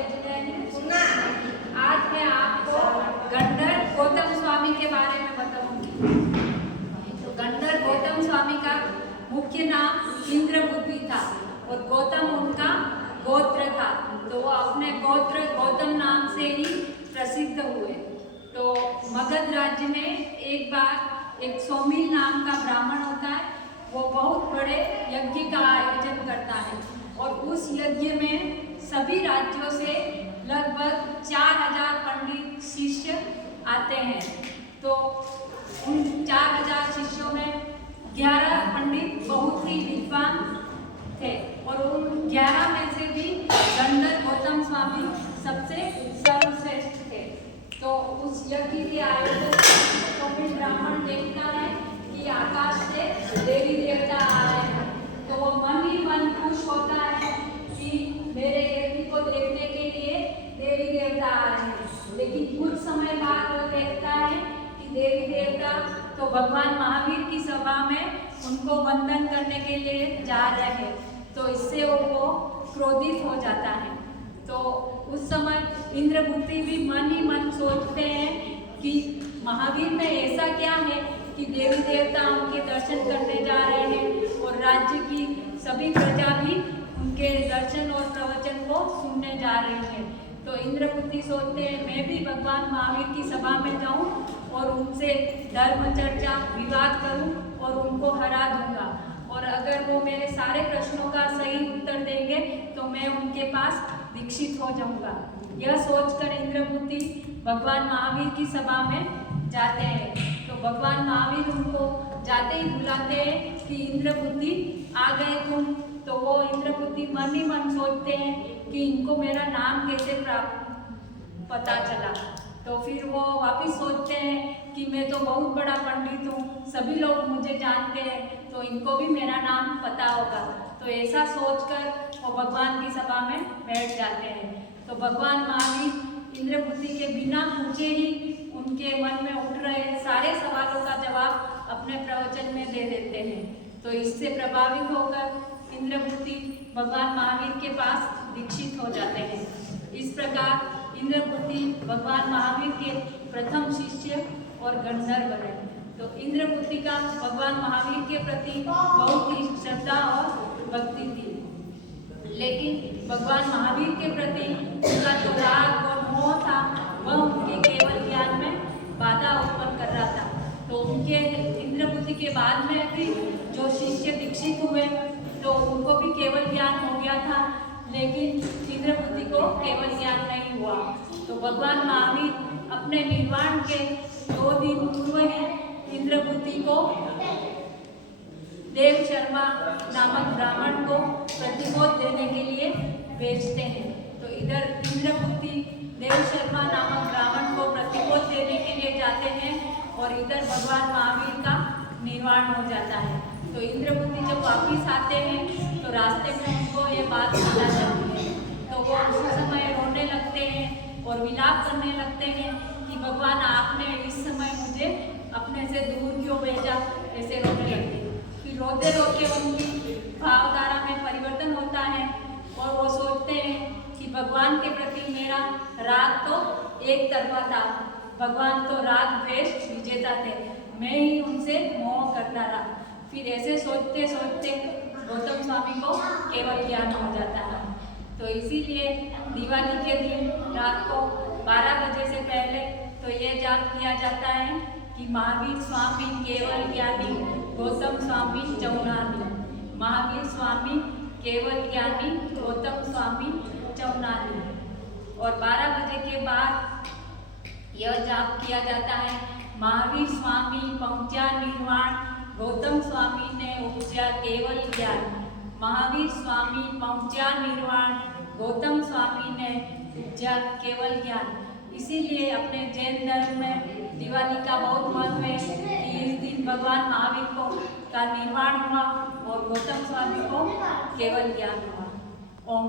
आज मैं आपको गंडर गौतम स्वामी के बारे में बताऊंगी। तो गंडर गौतम स्वामी का मुख्य नाम इंद्रबुद्धि था और गौतम उनका गोत्र था। तो वो अपने गोत्र गौतम नाम से ही प्रसिद्ध हुए। तो मगध राज्य में एक बार एक सोमिल नाम का ब्राह्मण होता है। वो बहुत बड़े यज्ञ का आयोजन करता है और उस यज्ञ में सभी राज्यों से लगभग 4000 पंडित शिष्य आते हैं। तो उन 4000 शिष्यों में 11 पंडित बहुत ही विद्वान थे और उन 11 में से भी गंडर गौतम स्वामी सबसे सर्वश्रेष्ठ थे। तो उस यज्ञ के आयोजन सोमिल ब्राह्मण देखता है कि आकाश से देवी देवता आ रहे हैं। तो वो मन ही मन खुश होता है कि मेरे यज्ञ को देखने के लिए देवी देवता आ रहे हैं। लेकिन कुछ समय बाद वो देखता है कि देवी देवता तो भगवान महावीर की सभा में उनको वंदन करने के लिए जा रहे हैं। तो इससे वो क्रोधित हो जाता है। तो उस समय इंद्रबुद्धि भी मन ही मन सोचते हैं कि महावीर में ऐसा क्या है कि देवी देवता उनके दर्शन करने जा रहे हैं और राज्य की सभी प्रजा भी उनके दर्शन और प्रवचन को सुनने जा रही है। तो इंद्रबुद्धि सोचते हैं मैं भी भगवान महावीर की सभा में जाऊं और उनसे धर्म चर्चा विवाद करूं और उनको हरा दूंगा और अगर वो मेरे सारे प्रश्नों का सही उत्तर देंगे तो मैं उनके पास दीक्षित हो जाऊंगा। यह सोचकर इंद्रबुद्धि भगवान महावीर की सभा में जाते हैं। तो भगवान महावीर उनको जाते ही बुलाते हैं कि इंद्रबुद्धि आ गए तुम। तो वो इंद्रबुद्धि मन ही मन सोचते हैं कि इनको मेरा नाम कैसे पता चला। तो फिर वो वापिस सोचते हैं कि मैं तो बहुत बड़ा पंडित हूँ, सभी लोग मुझे जानते हैं, तो इनको भी मेरा नाम पता होगा। तो ऐसा सोचकर वो भगवान की सभा में बैठ जाते हैं। तो भगवान महावीर इंद्रबुद्धि के बिना पूछे ही उनके मन में उठ रहे सारे सवालों का जवाब अपने प्रवचन में दे देते हैं। तो इससे प्रभावित होकर इंद्रबुद्धि भगवान महावीर के पास दीक्षित हो जाते हैं। इस प्रकार इंद्रबुद्धि भगवान महावीर के प्रथम शिष्य और गंधर्व बने। तो इंद्रबुद्धि का भगवान महावीर के प्रति बहुत ही श्रद्धा और भक्ति थी, लेकिन भगवान महावीर के प्रति उनका जो राग और मोह था वह उनके केवल ज्ञान में बाधा उत्पन्न कर रहा था। तो उनके इंद्रबुद्धि के बाद में भी जो शिष्य दीक्षित हुए तो उनको भी केवल ज्ञान हो गया था, लेकिन इंद्रबुद्धि को केवल ज्ञान नहीं हुआ। तो भगवान महावीर अपने निर्वाण के 2 दिन पूर्व ही इंद्रबुद्धि को देव शर्मा नामक ब्राह्मण को प्रतिबोध देने के लिए भेजते हैं। तो इधर इंद्रबुद्धि देव शर्मा नामक ब्राह्मण को प्रतिबोध देने के लिए जाते हैं और इधर भगवान महावीर का निर्वाण हो जाता है। तो इंद्रबुद्धि जब वापिस आते हैं तो रास्ते में उनको ये बात पता चलती है। तो वो उस समय रोने लगते हैं और विलाप करने लगते हैं कि भगवान आपने इस समय मुझे अपने से दूर क्यों भेजा, ऐसे रोने लगते हैं। फिर रोते रोते उनकी भावधारा में परिवर्तन होता है और वो सोचते हैं कि भगवान के प्रति मेरा राग तो एक तरफा था, भगवान तो राग द्वेष विजेता थे, मैं ही उनसे मोह करता रहा। फिर ऐसे सोचते सोचते गौतम स्वामी को केवल ज्ञान हो जाता है। तो इसीलिए दिवाली के दिन रात को 12 बजे से पहले तो ये जाप किया जाता है कि महावीर स्वामी केवल ज्ञानी, गौतम स्वामी चौनानी। महावीर स्वामी केवल ज्ञानी, गौतम स्वामी चौनानी। और 12 बजे के बाद यह जाप किया जाता है महावीर स्वामी पहुँचा निर्वाण, गौतम स्वामी ने उपजा केवल ज्ञान। महावीर स्वामी पहुँचा निर्वाण, गौतम स्वामी ने उपजा केवल ज्ञान। इसीलिए अपने जैन धर्म में दिवाली का बहुत महत्व है कि इस दिन भगवान महावीर का निर्वाण हुआ और गौतम स्वामी को केवल ज्ञान हुआ। ओम।